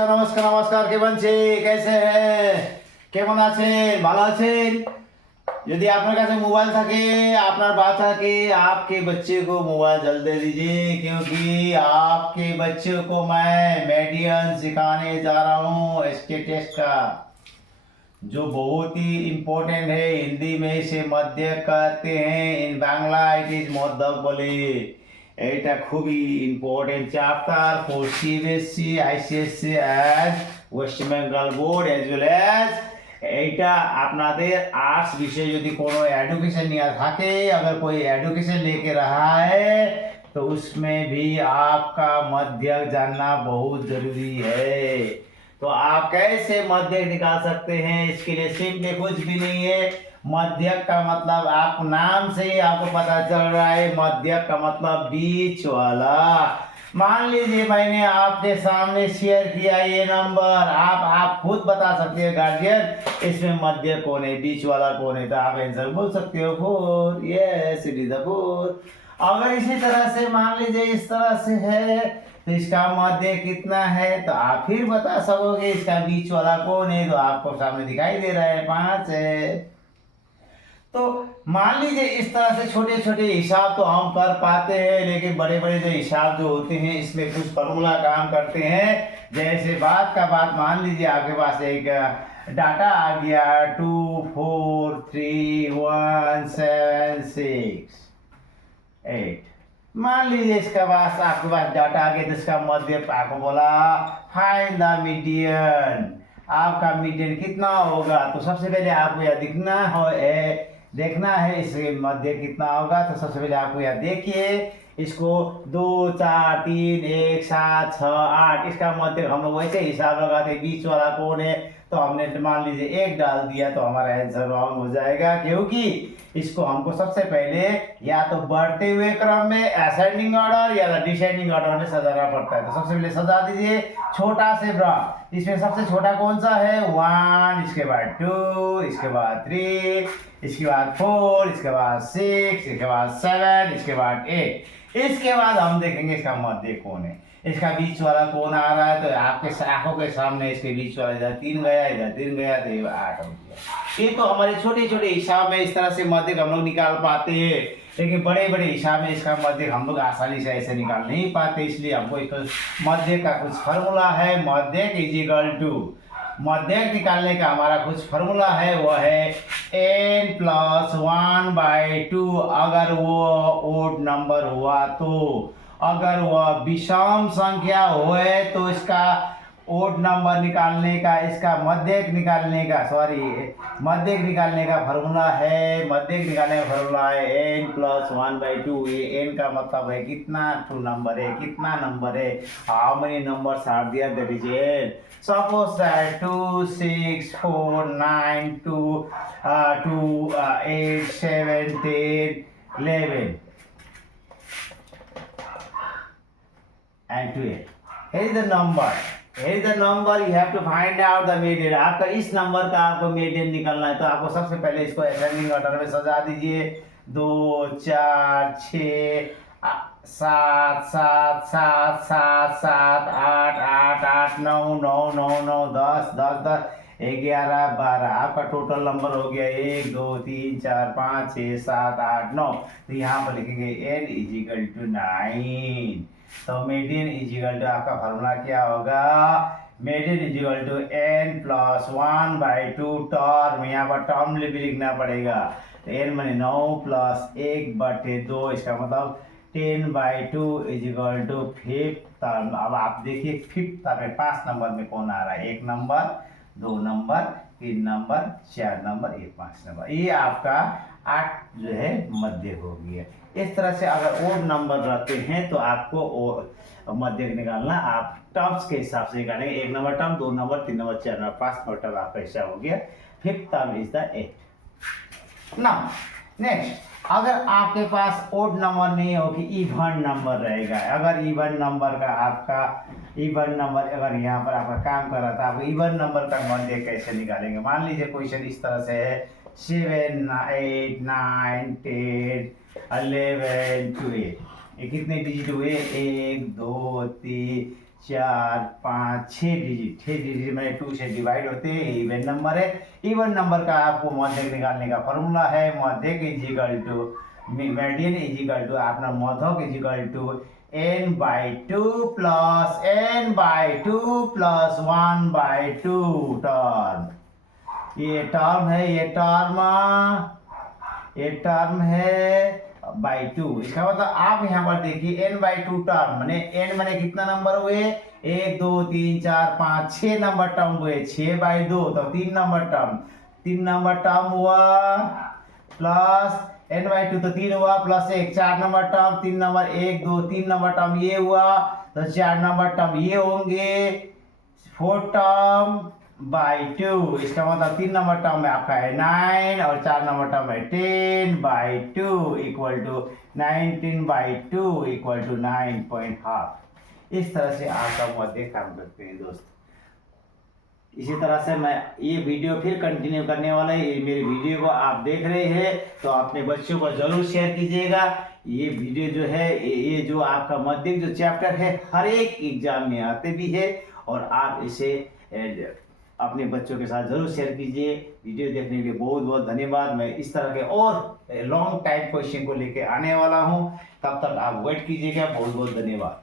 নমস্কার নমস্কার নমস্কার কেমন আছে कैसे हैं কেমন আছেন ভালো আছেন यदि আপনার কাছে मोबाइल থাকে আপনার বাচ্চাকে आपके बच्चे को मोबाइल जल्द दे दीजिए क्योंकि आपके बच्चे को मैं मेडियन सिखाने जा रहा हूँ इसके टेस्ट का जो बहुत ही इम्पोर्टेंट है हिंदी में इसे मध्य कहते हैं इन बांग्ला इट इज मध्य बोले এটা খুবই important chapter for CBSE ICSE as West Bengal board as well as এইটা আপনাদের आर्ट्स विषय यदि कोनो एजुकेशन लिया থাকে अगर कोई एजुकेशन लेके रहा है तो उसमें भी आपका मध्यक जानना बहुत जरूरी है तो आप कैसे मध्यक निकाल सकते हैं इसके लिए सिंपली कुछ भी नहीं है मध्यक का मतलब आप नाम से ही आपको पता चल रहा है मध्यक का मतलब बीच वाला मान लीजिए मैंने आपके सामने शेयर किया ये नंबर आप खुद बता सकते हैं गार्जियन इसमें मध्य कौन है बीच वाला कौन है तो आप आंसर बोल सकते हो 4 यस इट इज द 4 अगर इसी तरह से मान लीजिए इस तरह से है तो इसका मध्य कितना है तो आप फिर बता सकोगे इसका बीच वाला कौन है तो आपको सामने दिखाई दे रहा है 5 है तो मान लीजिए इस तरह से छोटे छोटे हिसाब तो हम कर पाते हैं लेकिन बड़े बड़े जो हिसाब जो होते हैं इसमें कुछ फॉर्मूला काम करते हैं जैसे बात का बात मान लीजिए आपके पास एक डाटा आ गया 2 4 3 1 7 6 8 मान लीजिए इसके पास आपके पास डाटा आ गया तो इसका मध्य आपको बोला फाइंड द मीडियन आपका मीडियन कितना होगा तो सबसे पहले आपको यह देखना है इसके मध्य कितना होगा तो सबसे पहले आपको यह देखिए इसको 2 4 3 1 7 6 8 इसका मध्य हम लोग वैसे हिसाब लगाते बीच वाला कौन है तो हमने मान लीजिए 1 डाल दिया तो हमारा आंसर रॉन्ग हो जाएगा क्योंकि इसको हमको सबसे पहले या तो बढ़ते हुए क्रम में असेंडिंग ऑर्डर या डिसेंडिंग ऑर्डर में सजाना पड़ता है तो सबसे पहले सजा दीजिए छोटा से बड़ा इसमें सबसे छोटा कौन सा है 1 इसके बाद 2 इसके बाद 3 इसके बाद 4 इसके बाद 6 इसके बाद 7 इसके बाद 8 इसके बाद हम देखेंगे इसका मध्य कौन है इसका बीच वाला कौन आ रहा है तो आपके आंखों के सामने इसके बीच वाला इधर 3 गया इधर 3 गया तो ये 8 हो गया ये तो हमारे छोटे छोटे हिसाब में इस तरह से मध्य हम लोग निकाल पाते हैं लेकिन बड़े बड़े हिसाब में इसका मध्य हम लोग आसानी से ऐसे निकाल नहीं पाते इसलिए हमको इसको मध्य का कुछ फार्मूला है मध्य इजिकल टू मध्यक निकालने का हमारा कुछ फार्मूला है वो है n+1/2 अगर वो ओड नंबर हुआ तो अगर वह विषम संख्या हुए तो इसका ओड नंबर निकालने का इसका मध्यक निकालने का मध्यक निकालने का फार्मूला है मध्यक निकालने का फार्मूला है n+1/2 ये n का मतलब है कितना नंबर है कितना नंबर है how many numbers are there that is n suppose that 2 6 4 9 2 8 7 10 11 and 12 here is the number you have to find out the median आपका इस नंबर का आपको मीडियन निकालना है तो आपको सबसे पहले इसको असेंडिंग ऑर्डर में सजा दीजिए 2 4 6 7 7 7 7 7 8 8 8 9 9 9 9 10 10 10 11 12 आपका टोटल नंबर हो गया 1 2 3 4 5 6 7 8 9 तो यहाँ पर लिखेंगे n इजिकल टू 9 तो मीडियन इजिकल टू आपका फार्मूला क्या होगा median is equal to n+1/2 term यहाँ पर टर्म भी लिखना पड़ेगा तो n माने 9 + 1/2 इसका मतलब 10/2 इजिकल टू 5 टर्म अब आप देखिए 5th टर्म में 5 नंबर में कौन आ रहा है 1 नंबर 2 नंबर 3 नंबर 4 नंबर ये 5 नंबर ये आपका 8 जो है मध्य हो गया इस तरह से अगर ओड नंबर रहते हैं तो आपको मध्य निकालना आप टर्म्स के हिसाब से निकालेंगे 1 number term 2 number 3 number 4 number 5 number term आपका हिसाब हो गया 5th term is the 8 now next अगर आपके पास ओड नंबर नहीं हो कि इवन नंबर रहेगा अगर इवन नंबर का आपका इवन नंबर अगर यहाँ पर आपका काम कर रहा था आपको इवन नंबर का मध्य कैसे निकालेंगे मान लीजिए क्वेश्चन इस तरह से है 7 8 9 10 11 12 ये कितने डिजिट हुए 1 2 3 4 5 6 डिजिट, 6 डिजिट में 2 से डिवाइड होते हैं, इवन नंबर है। इवन नंबर का आपको मध्यक निकालने का फॉर्मूला है, मध्यक is equal to median is equal to अपना मध्यक is equal to n/2 plus n/2 plus 1/2 term. ये टर्म है, ये टर्म है बाई 2। इसका मतलब आप यहाँ पर देखिए n/2 टर्म मैंने n मैंने कितना नंबर हुए, 1 2 3 4 5 6 नंबर टर्म हुए, 6/2 तो 3 नंबर टर्म, 3 नंबर टर्म हुआ, प्लस n/2 तो 3 हुआ, plus 1 4 number term, 3 number 1 2 3 number term ये हुआ, तो 4 नंबर टर्म ये होंगे, 4 टर्म बाई 2। इसका मतलब 3 नंबर टर्म में आपका है 9 और 4 नंबर टर्म है 10/2 इक्वल टू 19/2 इक्वल टू 9.5। इस तरह से आपका मध्य काम करते हैं दोस्त। इसी तरह से मैं ये वीडियो फिर कंटिन्यू करने वाला है। ये मेरी वीडियो को आप देख रहे हैं तो अपने बच्चों को जरूर शेयर कीजिएगा। ये वीडियो जो है ये जो आपका मध्यक जो चैप्टर है हर एक एग्जाम में आते भी है, और आप इसे अपने बच्चों के साथ जरूर शेयर कीजिए। वीडियो देखने के लिए बहुत बहुत धन्यवाद। मैं इस तरह के और लॉन्ग टाइप क्वेश्चन को लेके आने वाला हूँ, तब तक आप वेट कीजिएगा। बहुत बहुत धन्यवाद।